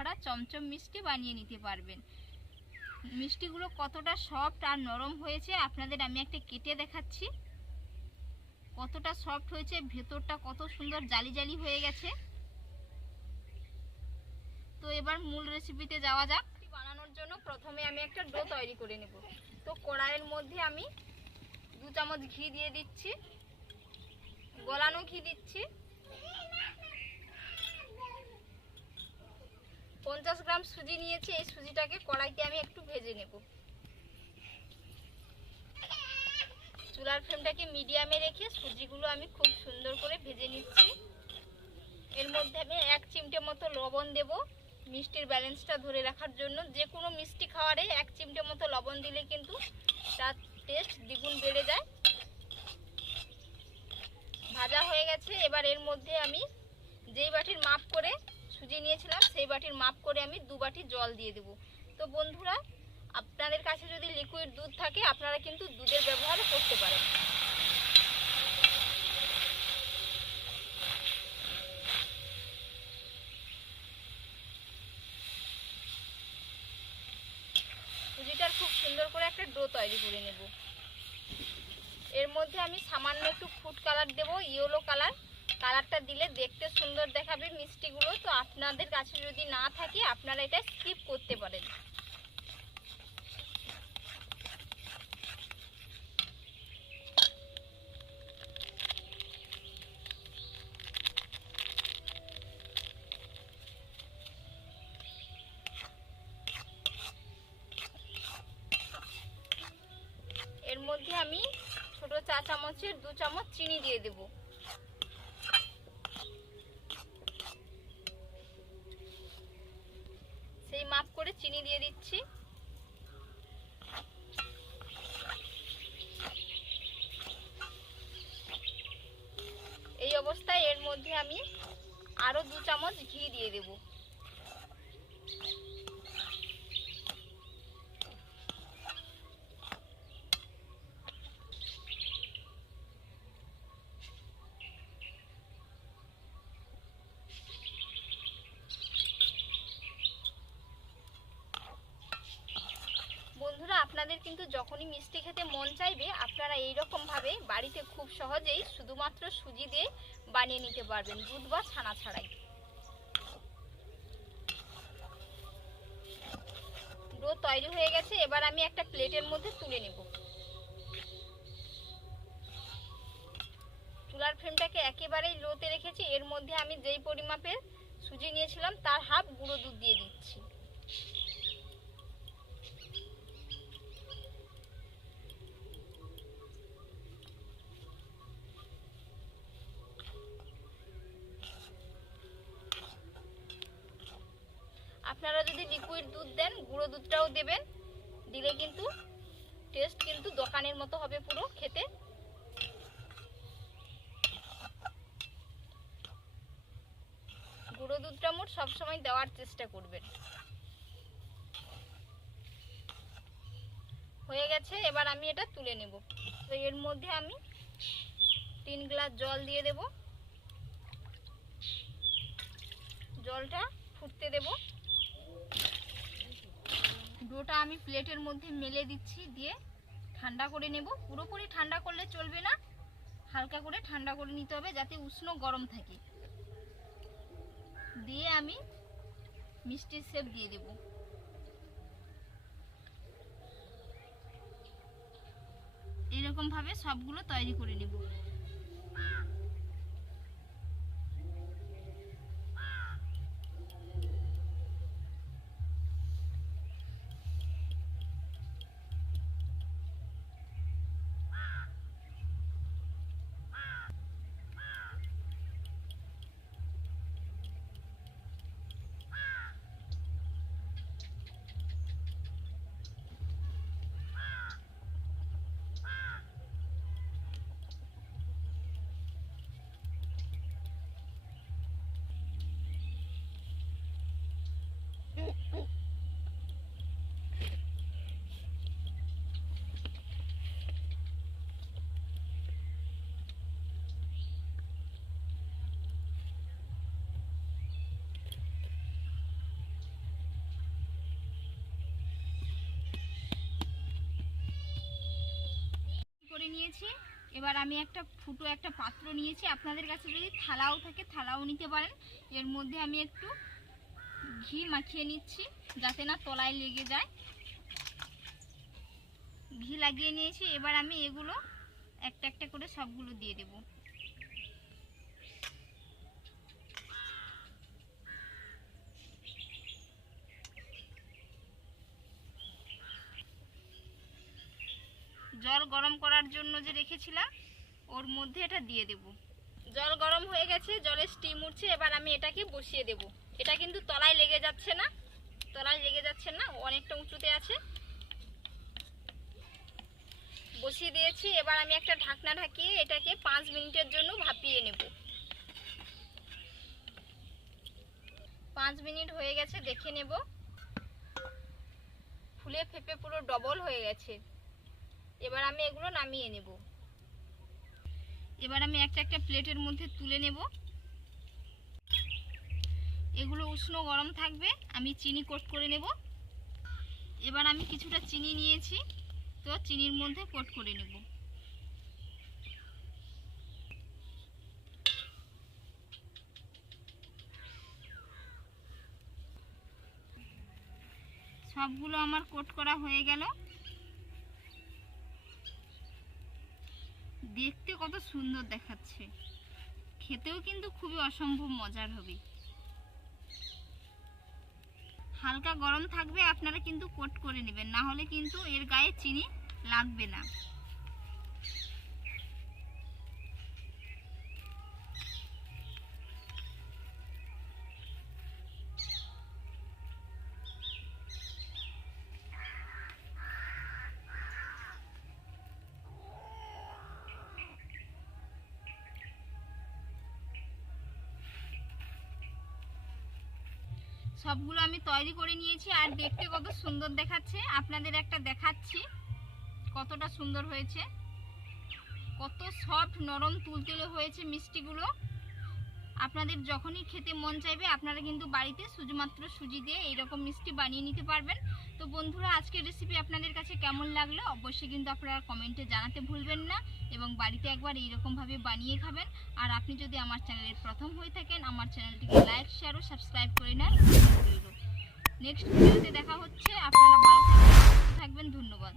ভরা চমচম মিষ্টি বানিয়ে নিতে পারবেন। মিষ্টিগুলো কতটা সফট আর নরম হয়েছে আপনাদের আমি একটা কেটে দেখাচ্ছি। কতটা সফট হয়েছে, ভেতরটা কত সুন্দর জালি জালি হয়ে গেছে। তো এবার মূল রেসিপিতে যাওয়া যাক। বানানোর জন্য প্রথমে আমি একটা ডো তৈরি করে নেব। তো কড়াইয়ের মধ্যে আমি দু চামচ ঘি দিয়ে দিচ্ছি। গলানো ঘি দিচ্ছি। পঞ্চাশ গ্রাম সুজি নিয়েছি, এই সুজিটাকে কড়াইতে আমি একটু ভেজে নেব। চুলার ফ্লেমটাকে মিডিয়ামে রেখে সুজিগুলো আমি খুব সুন্দর করে ভেজে নিচ্ছি। এর মধ্যে আমি এক চিমটে মতো লবণ দেব মিষ্টির ব্যালেন্সটা ধরে রাখার জন্য। যে কোনো মিষ্টি খাওয়ারে এক চিমটে মতো লবণ দিলে কিন্তু তার টেস্ট দ্বিগুণ বেড়ে যায়। ভাজা হয়ে গেছে, এবার এর মধ্যে আমি যেই বাটির মাপ করে সুজি নিয়েছিলাম, সেই বাটির মাপ করে আমি দু বাটি জল দিয়ে দেব। তো বন্ধুরা, আপনাদের কাছে যদি লিকুইড দুধ থাকে, আপনারা কিন্তু দুধের ব্যবহারও করতে পারেন। সুজিটার খুব সুন্দর করে একটা ডো তৈরি করে নেব। এর মধ্যে আমি সামান্য একটু ফুড কালার দেবো ইয়েলো কালার কালারটা দিলে দেখতে সুন্দর দেখাবে মিষ্টিগুলো। তো আপনাদের কাছে যদি না থাকে, আপনারা এটা স্কিপ করতে পারেন। এর মধ্যে আমি ছোট চা চামচের দু চামচ চিনি দিয়ে দেবো। মাপ করে চিনি দিয়ে দিচ্ছি এই অবস্থায় এর মধ্যে আমি আরও দু চামচ ঘি দিয়ে দেব বন্ধুরা আপনাদের কিন্তু যখনই মিষ্টি খেতে মন চাইবে, আপনারা এই ভাবে বাড়িতে খুব সহজেই শুধুমাত্র সুজি দিয়ে বানিয়ে নিতে পারবেন, দুধ বা ছানা ছাড়াই। ডো তৈরি হয়ে গেছে, এবার আমি একটা প্লেটের মধ্যে তুলে নেব। চুলার ফ্লেমটাকে একেবারেই লোতে রেখেছি, এর মধ্যে আমি যেই পরিমাপের সুজি নিয়েছিলাম, তার হাফ গুঁড়ো দুধ দিয়ে দিচ্ছি। আপনারা যদি লিকুইড দুধ দেন, গুঁড়ো দুধটাও দেবেন। দিলে কিন্তু টেস্ট কিন্তু দোকানের মতো হবে পুরো খেতে। গুঁড়ো দুধটা মোট সবসময় দেওয়ার চেষ্টা করবেন। হয়ে গেছে, এবার আমি এটা তুলে নেব। তো এর মধ্যে আমি তিন গ্লাস জল দিয়ে দেব। জলটা ফুটতে দেবো। ডোটা আমি প্লেটের মধ্যে মেলে দিচ্ছি, দিয়ে ঠান্ডা করে নেব। পুরোপুরি ঠান্ডা করলে চলবে না, হালকা করে ঠান্ডা করে নিতে হবে যাতে উষ্ণ গরম থাকে। দিয়ে আমি মিষ্টির সেপ দিয়ে দেব। এরকম ভাবে সবগুলো তৈরি করে নেব। নিয়েছি। এবার আমি একটা ফুটো একটা পাত্র নিয়েছি। আপনাদের কাছে যদি থালাও থাকে, থালাও নিতে পারেন। এর মধ্যে আমি একটু ঘি মাখিয়ে নিচ্ছি, যাতে না তলায় লেগে যায়। ঘি লাগিয়ে নিয়েছি। এবার আমি এগুলো একটা একটা করে সবগুলো দিয়ে দেব। জল গরম করার জন্য যে রেখেছিলাম, ওর মধ্যে এটা দিয়ে দেব। জল গরম হয়ে গেছে, জলে স্টিম উঠছে, এবার আমি এটাকে বসিয়ে দেব। এটা কিন্তু তলায় লেগে যাচ্ছে না, তলায় লেগে যাচ্ছে না অনেকটা উঁচুতে আছে। বসিয়ে দিয়েছি, এবার আমি একটা ঢাকনা ঢাকিয়ে এটাকে পাঁচ মিনিটের জন্য ভাপিয়ে নেব। পাঁচ মিনিট হয়ে গেছে, দেখে নেব। ফুলে ফেপে পুরো ডবল হয়ে গেছে। এবার আমি এগুলো নামিয়ে নেব। এবার আমি একটা একটা প্লেটের মধ্যে তুলে নেব। এগুলো উষ্ণ গরম থাকবে, আমি চিনি কোট করে নেব। এবার আমি কিছুটা চিনি নিয়েছি, তো চিনির মধ্যে কোট করে নেব। সবগুলো আমার কোট করা হয়ে গেল। দেখতে কত সুন্দর দেখাচ্ছে। খেতেও কিন্তু খুবই অসম্ভব মজার হবে। হালকা গরম থাকবে, আপনারা কিন্তু কোট করে নেবেন। না হলে কিন্তু এর গায়ে চিনি লাগবে না। সবগুলো আমি তৈরি করে নিয়েছি আর দেখতে কত সুন্দর দেখাচ্ছে। আপনাদের একটা দেখাচ্ছি কতটা সুন্দর হয়েছে। কত সফট নরম তুলতুলে হয়েছে মিষ্টিগুলো। আপনাদের যখনই খেতে মন চাইবে, আপনারা কিন্তু বাড়িতে শুধুমাত্র সুজি দিয়ে এইরকম মিষ্টি বানিয়ে নিতে পারবেন। তো বন্ধুরা, আজকের রেসিপি আপনাদের কাছে কেমন লাগল অবশ্যই কিন্তু আপনারা কমেন্টে জানাতে ভুলবেন না এবং বাড়িতে একবার এইরকমভাবে বানিয়ে খাবেন। আর আপনি যদি আমার চ্যানেলের প্রথম হয়ে থাকেন, আমার চ্যানেলটিকে লাইক শেয়ার ও সাবস্ক্রাইব করে নেন। নেক্সট ভিডিওতে দেখা হচ্ছে। আপনারা ভালো থাকবেন। ধন্যবাদ।